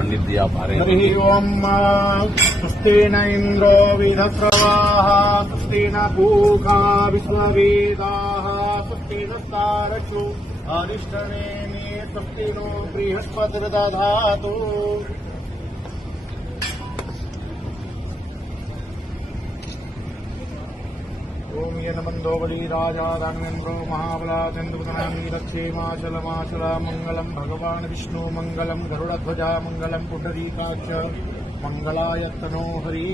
पंडित जी आप आ रहे हैं। हरि ओम स्वस्ति न इंद्रो विधस्रवाः स्वस्ति न पूषा विश्ववेदाः स्वस्ति नस्तारक्षो अरिष्टनेमिः स्वस्ति नो बृहस्पतिर्दधातु। ओम यनमंदो बली राजा दानवेन्द्रो महाबलाचन्द्रपतनानि दक्षेमाचलमाचल मंगलम भगवान विष्णु मंगलम गरुड़ध्वजा मंगलम पुंडरीकाक्ष मंगलायतनो हरि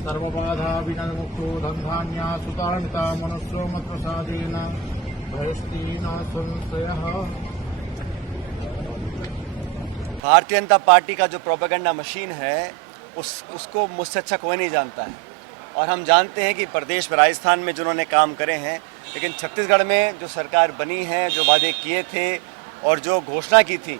सर्वबाधा विनमुक्तो धन्धान्या सुतान्विता मनुष्यो मत्प्रसादेन भयस्तीन संशयः। भारतीय जनता पार्टी का जो प्रोपेगेंडा मशीन है उसको मुझसे अच्छा कोई नहीं जानता है। और हम जानते हैं कि प्रदेश में राजस्थान में जिन्होंने काम करे हैं, लेकिन छत्तीसगढ़ में जो सरकार बनी है, जो वादे किए थे और जो घोषणा की थी,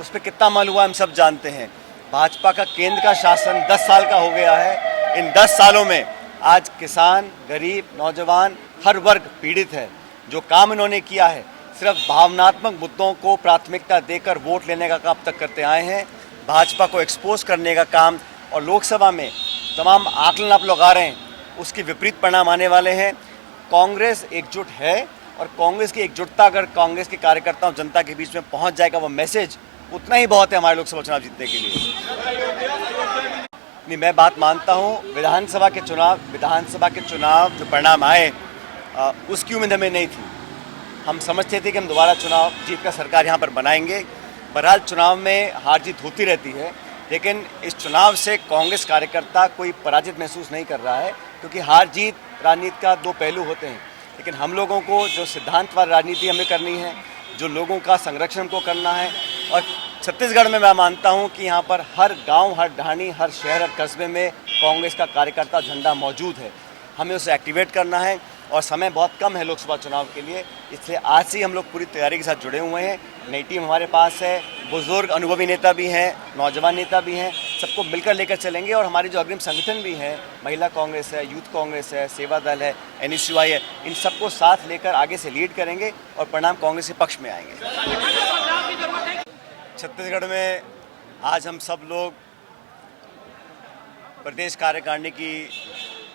उस पर कितना अमल हुआ हम सब जानते हैं। भाजपा का केंद्र का शासन 10 साल का हो गया है। इन 10 सालों में आज किसान, गरीब, नौजवान, हर वर्ग पीड़ित है। जो काम इन्होंने किया है सिर्फ भावनात्मक मुद्दों को प्राथमिकता देकर वोट लेने का काम अब तक करते आए हैं। भाजपा को एक्सपोज करने का काम और लोकसभा में तमाम आकलन आप लोग आ रहे हैं, उसके विपरीत परिणाम आने वाले हैं। कांग्रेस एकजुट है और कांग्रेस की एकजुटता अगर कांग्रेस के कार्यकर्ताओं जनता के बीच में पहुंच जाएगा, वो मैसेज उतना ही बहुत है हमारे लोकसभा चुनाव जीतने के लिए। नहीं, मैं बात मानता हूं विधानसभा के चुनाव जो परिणाम आए उसकी उम्मीद हमें नहीं थी। हम समझते थे कि हम दोबारा चुनाव जीत कर सरकार यहाँ पर बनाएंगे। बहरहाल चुनाव में हार जीत होती रहती है, लेकिन इस चुनाव से कांग्रेस कार्यकर्ता कोई पराजित महसूस नहीं कर रहा है, क्योंकि हार जीत राजनीति का दो पहलू होते हैं। लेकिन हम लोगों को जो सिद्धांतवाद राजनीति हमें करनी है, जो लोगों का संरक्षण हमको करना है। और छत्तीसगढ़ में मैं मानता हूं कि यहाँ पर हर गांव, हर ढाणी, हर शहर, हर कस्बे में कांग्रेस का कार्यकर्ता झंडा मौजूद है। हमें उसे एक्टिवेट करना है और समय बहुत कम है लोकसभा चुनाव के लिए, इसलिए आज से हम लोग पूरी तैयारी के साथ जुड़े हुए हैं। नई टीम हमारे पास है, बुजुर्ग अनुभवी नेता भी हैं, नौजवान नेता भी हैं, सबको मिलकर लेकर चलेंगे। और हमारी जो अग्रिम संगठन भी हैं, महिला कांग्रेस है, यूथ कांग्रेस है, सेवा दल है, NSUI है, इन सबको साथ लेकर आगे से लीड करेंगे और परिणाम कांग्रेस के पक्ष में आएंगे। छत्तीसगढ़ में आज हम सब लोग प्रदेश कार्यकारिणी की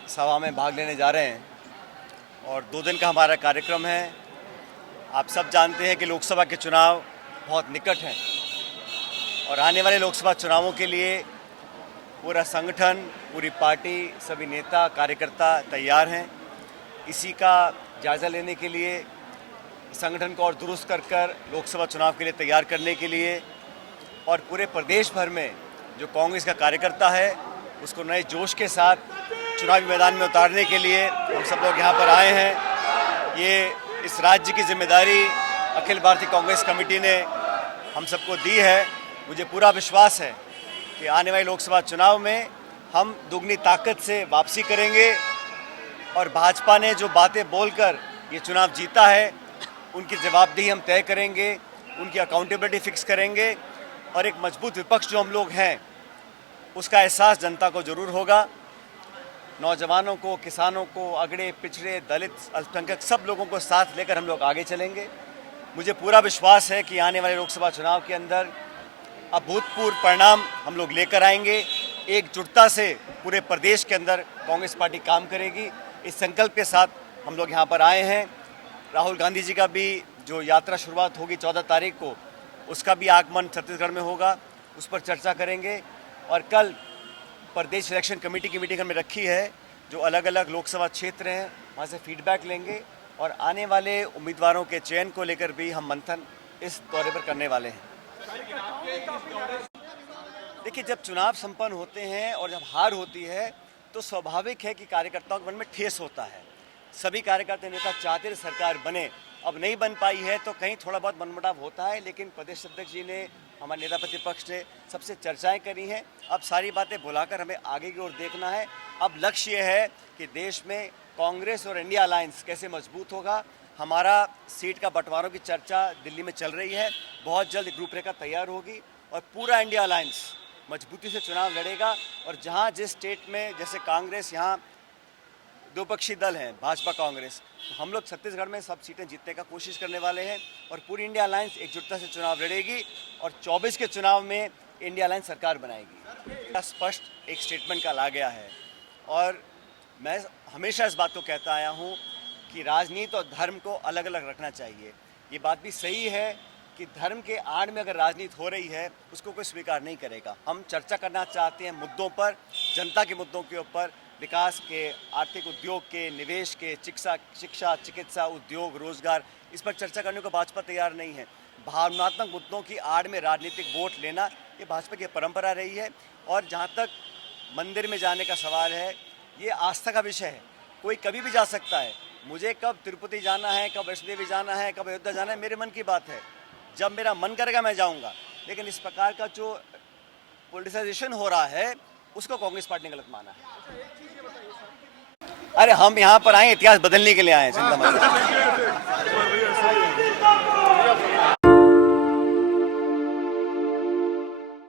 सभा में भाग लेने जा रहे हैं और 2 दिन का हमारा कार्यक्रम है। आप सब जानते हैं कि लोकसभा के चुनाव बहुत निकट हैं और आने वाले लोकसभा चुनावों के लिए पूरा संगठन, पूरी पार्टी, सभी नेता, कार्यकर्ता तैयार हैं। इसी का जायज़ा लेने के लिए, संगठन को और दुरुस्त कर लोकसभा चुनाव के लिए तैयार करने के लिए और पूरे प्रदेश भर में जो कांग्रेस का कार्यकर्ता है उसको नए जोश के साथ चुनावी मैदान में उतारने के लिए हम सब लोग यहाँ पर आए हैं। ये इस राज्य की जिम्मेदारी अखिल भारतीय कांग्रेस कमेटी ने हम सबको दी है। मुझे पूरा विश्वास है कि आने वाले लोकसभा चुनाव में हम दुगनी ताकत से वापसी करेंगे और भाजपा ने जो बातें बोलकर ये चुनाव जीता है उनकी जवाबदेही हम तय करेंगे, उनकी अकाउंटेबिलिटी फिक्स करेंगे और एक मजबूत विपक्ष जो हम लोग हैं उसका एहसास जनता को ज़रूर होगा। नौजवानों को, किसानों को, अगड़े पिछड़े, दलित, अल्पसंख्यक सब लोगों को साथ लेकर हम लोग आगे चलेंगे। मुझे पूरा विश्वास है कि आने वाले लोकसभा चुनाव के अंदर अभूतपूर्व परिणाम हम लोग लेकर आएंगे। एकजुटता से पूरे प्रदेश के अंदर कांग्रेस पार्टी काम करेगी, इस संकल्प के साथ हम लोग यहाँ पर आए हैं। राहुल गांधी जी का भी जो यात्रा शुरुआत होगी 14 तारीख को, उसका भी आगमन छत्तीसगढ़ में होगा, उस पर चर्चा करेंगे। और कल प्रदेश इलेक्शन कमेटी की मीटिंग हमने रखी है, जो अलग अलग लोकसभा क्षेत्र हैं वहाँ से फीडबैक लेंगे और आने वाले उम्मीदवारों के चयन को लेकर भी हम मंथन इस दौरे पर करने वाले हैं। देखिए, जब चुनाव संपन्न होते हैं और जब हार होती है तो स्वाभाविक है कि कार्यकर्ताओं के मन में ठेस होता है। सभी कार्यकर्ता नेता चाहते हैं सरकार बने, अब नहीं बन पाई है तो कहीं थोड़ा बहुत मनमुटाव होता है, लेकिन प्रदेश अध्यक्ष जी ने, हमारे नेता प्रतिपक्ष ने सबसे चर्चाएं करी हैं। अब सारी बातें बुलाकर हमें आगे की ओर देखना है। अब लक्ष्य ये है कि देश में कांग्रेस और इंडिया अलायंस कैसे मजबूत होगा। हमारा सीट का बंटवारों की चर्चा दिल्ली में चल रही है, बहुत जल्द रूपरेखा तैयार होगी और पूरा इंडिया अलायंस मजबूती से चुनाव लड़ेगा। और जहाँ जिस स्टेट में, जैसे कांग्रेस यहाँ द्विपक्षीय दल हैं, भाजपा कांग्रेस, तो हम लोग छत्तीसगढ़ में सब सीटें जीतने का कोशिश करने वाले हैं और पूरी इंडिया अलायंस एकजुटता से चुनाव लड़ेगी और 24 के चुनाव में इंडिया अलायंस सरकार बनाएगी। स्पष्ट एक स्टेटमेंट का ला गया है और मैं हमेशा इस बात को कहता आया हूँ कि राजनीति और धर्म को अलग अलग रखना चाहिए। ये बात भी सही है कि धर्म के आड़ में अगर राजनीति हो रही है उसको कोई स्वीकार नहीं करेगा। हम चर्चा करना चाहते हैं मुद्दों पर, जनता के मुद्दों के ऊपर, विकास के, आर्थिक उद्योग के, निवेश के, शिक्षा, चिकित्सा, उद्योग, रोजगार, इस पर चर्चा करने को भाजपा तैयार नहीं है। भावनात्मक मुद्दों की आड़ में राजनीतिक वोट लेना ये भाजपा की परंपरा रही है। और जहाँ तक मंदिर में जाने का सवाल है, ये आस्था का विषय है, कोई कभी भी जा सकता है। मुझे कब तिरुपति जाना है, कब वैष्णो देवी जाना है, कब अयोध्या जाना है, मेरे मन की बात है। जब मेरा मन करेगा मैं जाऊंगा। लेकिन इस प्रकार का जो पॉलिटिसाइजेशन हो रहा है उसको कांग्रेस पार्टी ने गलत माना है। अरे हम यहाँ पर आए इतिहास बदलने के लिए आए हैं, चिंता मत करो।